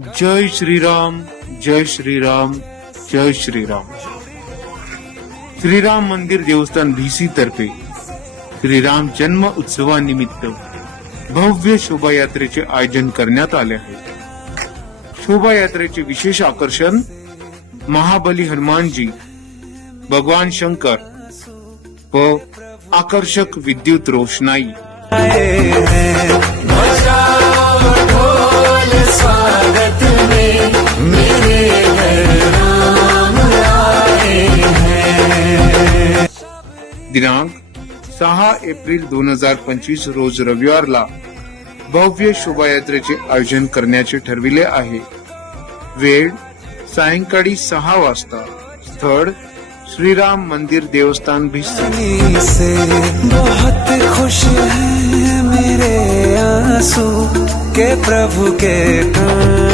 जय श्रीराम, जय श्रीराम, जय श्रीराम. श्रीराम मंदिर देवस्थान भिसी तर्फे श्रीराम जन्म उत्सवानिमित्त भव्य शोभायात्रेचे आयोजन करण्यात आले आहे. शोभायात्रेचे विशेष आकर्षण महाबली हनुमानजी, भगवान शंकर व आकर्षक विद्युत रोषणाई. स्वागत में मेरे घर राम आए हैं. दिनांक 6 एप्रिल 2025 रोज रविवारला भव्य शोभायात्रेचे आयोजन करण्याचे ठरविले आहे. वेळ सायंकाळी 6 वाजता. स्थळ श्रीराम मंदिर देवस्थान भिसी. से बहुत खुश है मेरे आंसू के प्रभु के काम.